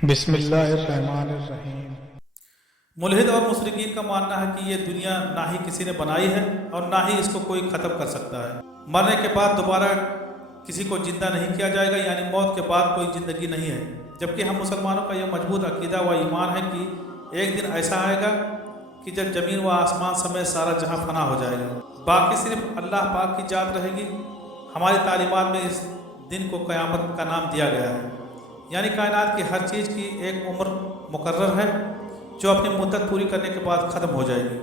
بسم اللہ الرحمن الرحیم۔ ملحد اور مشرکین کا ماننا ہے کہ یہ دنیا نہ ہی کسی نے بنائی ہے اور نہ ہی اس کو کوئی ختم کر سکتا ہے۔ مرنے کے بعد دوبارہ کسی کو زندہ نہیں کیا جائے گا، یعنی موت کے بعد کوئی زندگی نہیں ہے، جبکہ ہم مسلمانوں کا یہ مضبوط عقیدہ و ایمان ہے کہ ایک دن ایسا آئے گا کہ جب زمین و آسمان سمیت سارا جہاں فنا ہو جائے گا، باقی صرف اللہ پاک کی ذات رہے گی۔ ہماری تعلیمات میں اس دن کو قیامت کا نام دیا گیا ہے، یعنی کائنات کی ہر چیز کی ایک عمر مقرر ہے جو اپنی مدت پوری کرنے کے بعد ختم ہو جائے گی۔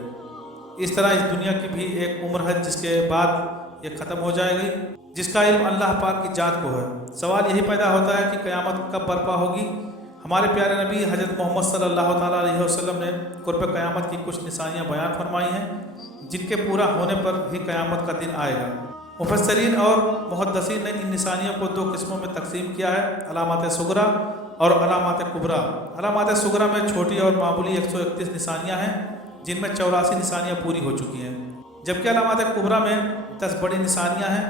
اس طرح اس دنیا کی بھی ایک عمر ہے جس کے بعد یہ ختم ہو جائے گی، جس کا علم اللہ پاک کی ذات کو ہے۔ سوال یہی پیدا ہوتا ہے کہ قیامت کب برپا ہوگی؟ ہمارے پیارے نبی حضرت محمد صلی اللہ تعالیٰ علیہ وسلم نے قرب قیامت کی کچھ نشانیاں بیان فرمائی ہیں جن کے پورا ہونے پر ہی قیامت کا دن آئے گا۔ مفسرین اور محدثین نے ان نشانیوں کو دو قسموں میں تقسیم کیا ہے: علامات صغریٰ اور علامات کبریٰ۔ علامات صغریٰ میں چھوٹی اور معمولی 131 نشانیاں ہیں جن میں 84 نشانیاں پوری ہو چکی ہیں، جبکہ علامات کبریٰ میں 10 بڑی نشانیاں ہیں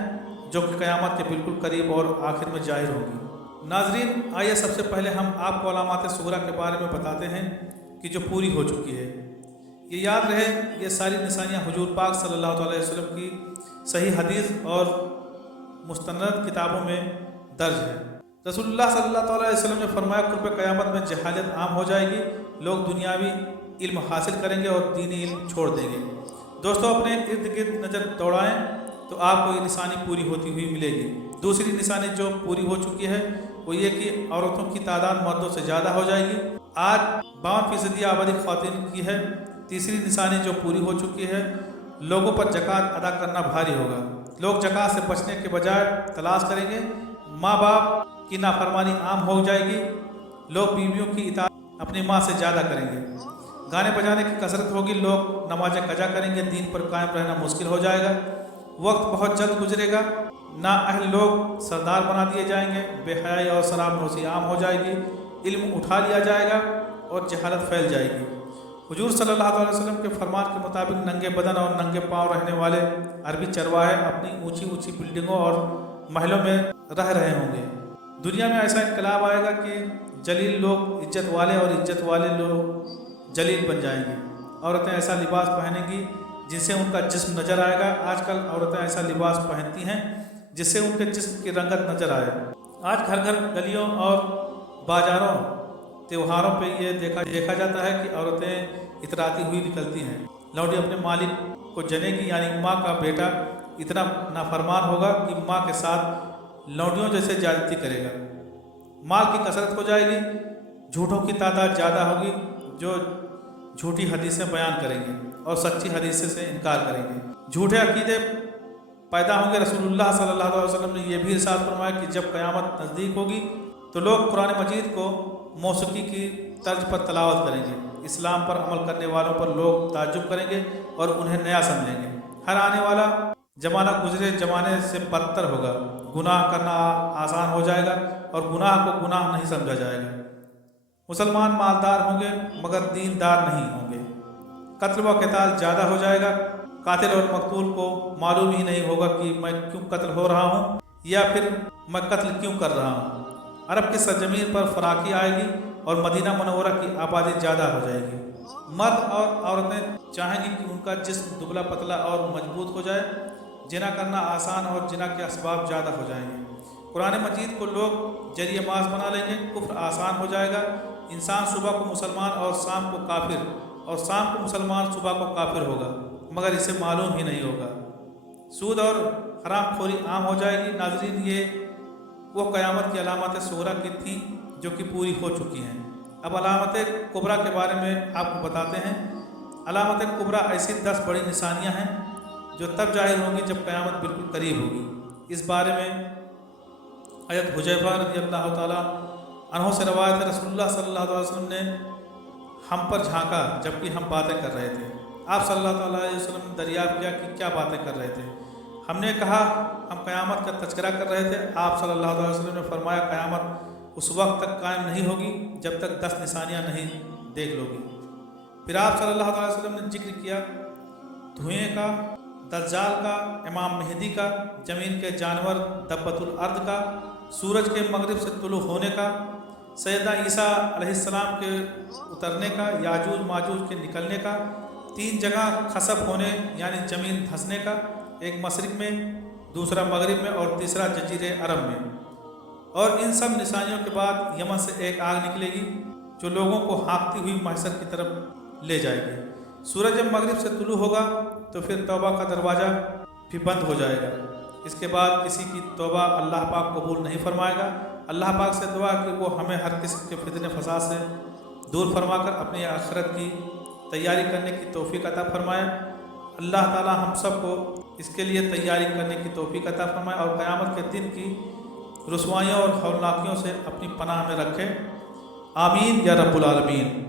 جو کہ قیامت کے بالکل قریب اور آخر میں ظاہر ہوں گی۔ ناظرین، آئیے سب سے پہلے ہم آپ کو علامات صغریٰ کے بارے میں بتاتے ہیں کہ جو پوری ہو چکی ہے۔ یہ یاد رہے، یہ ساری نشانیاں حضور پاک صلی اللہ علیہ وسلم کی صحیح حدیث اور مستند کتابوں میں درج ہے۔ رسول اللہ صلی اللہ علیہ وسلم نے فرمایا، قرب قیامت میں جہالت عام ہو جائے گی، لوگ دنیاوی علم حاصل کریں گے اور دینی علم چھوڑ دیں گے۔ دوستو، اپنے ارد گرد نظر دوڑائیں تو آپ کو یہ نشانی پوری ہوتی ہوئی ملے گی۔ دوسری نشانی جو پوری ہو چکی ہے وہ یہ کہ عورتوں کی تعداد مردوں سے زیادہ ہو جائے گی۔ آج 52% آبادی خواتین کی ہے۔ تیسری نشانی جو پوری ہو چکی ہے، لوگوں پر زکوٰۃ ادا کرنا بھاری ہوگا۔ لوگ زکوٰۃ سے بچنے کے بجائے تلاش کریں گے۔ ماں باپ کی نافرمانی عام ہو جائے گی۔ لوگ بیویوں کی اطاعت اپنی ماں سے زیادہ کریں گے۔ گانے بجانے کی کثرت ہوگی، لوگ نمازیں قضا کریں گے، دین پر قائم رہنا مشکل ہو جائے گا۔ وقت بہت جلد گزرے گا، نااہل لوگ سردار بنا دیے جائیں گے، بے حیائی اور شراب نوشی عام ہو جائے گی، علم اٹھا لیا جائے گا اور جہالت پھیل جائے گی۔ حضور صلی اللہ علیہ وسلم کے فرمان کے مطابق ننگے بدن اور ننگے پاؤں رہنے والے عربی چرواہے اپنی اونچی اونچی بلڈنگوں اور محلوں میں رہ رہے ہوں گے۔ دنیا میں ایسا انقلاب آئے گا کہ جلیل لوگ عزت والے اور عزت والے لوگ جلیل بن جائیں گے۔ عورتیں ایسا لباس پہنیں گی جن سے ان کا جسم نظر آئے گا۔ آج کل عورتیں ایسا لباس پہنتی ہیں جس سے ان کے جسم کی رنگت نظر آئے۔ آج گھر گھر گلیوں اور بازاروں تہواروں پہ یہ دیکھا جاتا ہے کہ عورتیں اتراتی ہوئی نکلتی ہیں۔ لونڈی اپنے مالک کو جنے گی، یعنی ماں کا بیٹا اتنا نافرمان ہوگا کہ ماں کے ساتھ لونڈیوں جیسے زیادتی کرے گا۔ مال کی کثرت ہو جائے گی، جھوٹوں کی تعداد زیادہ ہوگی جو جھوٹی حدیثیں بیان کریں گے اور سچی حدیث سے انکار کریں گے۔ جھوٹے عقیدے پیدا ہوں گے۔ رسول اللہ صلی اللہ علیہ وسلم نے یہ بھی ارشاد فرمایا کہ جب قیامت نزدیک ہوگی تو لوگ قرآن مجید کو موسیقی کی طرز پر تلاوت کریں گے۔ اسلام پر عمل کرنے والوں پر لوگ تعجب کریں گے اور انہیں نیا سمجھیں گے۔ ہر آنے والا زمانہ گزرے زمانے سے بدتر ہوگا۔ گناہ کرنا آسان ہو جائے گا اور گناہ کو گناہ نہیں سمجھا جائے گا۔ مسلمان مالدار ہوں گے مگر دیندار نہیں ہوں گے۔ قتل و قتال زیادہ ہو جائے گا۔ قاتل اور مقتول کو معلوم ہی نہیں ہوگا کہ میں کیوں قتل ہو رہا ہوں یا پھر میں قتل کیوں کر رہا ہوں۔ عرب کی سرزمین پر فراخی آئے گی اور مدینہ منورہ کی آبادی زیادہ ہو جائے گی۔ مرد اور عورتیں چاہیں گی کہ ان کا جسم دبلا پتلا اور مضبوط ہو جائے۔ جنا کرنا آسان اور جنا کے اسباب زیادہ ہو جائیں گے۔ قرآن مجید کو لوگ ذریعہ معاش بنا لیں گے۔ کفر آسان ہو جائے گا۔ انسان صبح کو مسلمان اور شام کو کافر، اور شام کو مسلمان صبح کو کافر ہوگا مگر اسے معلوم ہی نہیں ہوگا۔ سود اور حرام خوری عام ہو جائے گی۔ ناظرین، یہ وہ قیامت کی علامات صغریٰ کی تھیں جو کہ پوری ہو چکی ہیں۔ اب علامات کبریٰ کے بارے میں آپ کو بتاتے ہیں۔ علامات کبریٰ ایسی 10 بڑی نشانیاں ہیں جو تب ظاہر ہوں گی جب قیامت بالکل قریب ہوگی۔ اس بارے میں حضرت حذیفہ رضی اللہ تعالیٰ عنہ سے روایت ہے، رسول اللہ صلی اللہ علیہ وسلم نے ہم پر جھانکا جبکہ ہم باتیں کر رہے تھے۔ آپ صلی اللہ علیہ وسلم نے دریافت کیا کہ کیا باتیں کر رہے تھے؟ ہم نے کہا ہم قیامت کا تذکرہ کر رہے تھے۔ آپ صلی اللہ علیہ وسلم نے فرمایا، قیامت اس وقت تک قائم نہیں ہوگی جب تک 10 نشانیاں نہیں دیکھ لو گی۔ پھر آپ صلی اللہ علیہ وسلم نے ذکر کیا دھوئیں کا، دجال کا، امام مہدی کا، زمین کے جانور، دبۃ الارض کا، سورج کے مغرب سے طلوع ہونے کا، سیدنا عیسیٰ علیہ السلام کے اترنے کا، یاجوج ماجوج کے نکلنے کا، 3 جگہ خسف ہونے یعنی زمین دھنسنے کا، ایک مشرق میں، دوسرا مغرب میں اور تیسرا جزیرہ عرب میں۔ اور ان سب نشانیوں کے بعد یمن سے ایک آگ نکلے گی جو لوگوں کو ہانکتی ہوئی محشر کی طرف لے جائے گی۔ سورج جب مغرب سے طلوع ہوگا تو پھر توبہ کا دروازہ بھی بند ہو جائے گا۔ اس کے بعد کسی کی توبہ اللہ پاک قبول نہیں فرمائے گا۔ اللہ پاک سے دعا کہ وہ ہمیں ہر قسم کے فتنے فساد سے دور فرما کر اپنی آخرت کی تیاری کرنے کی توفیق عطا فرمائے۔ اللہ تعالی ہم سب کو اس کے لیے تیاری کرنے کی توفیق عطا فرمائے اور قیامت کے دن کی رسوائیوں اور ہولناکیوں سے اپنی پناہ میں رکھے۔ آمین یا رب العالمین۔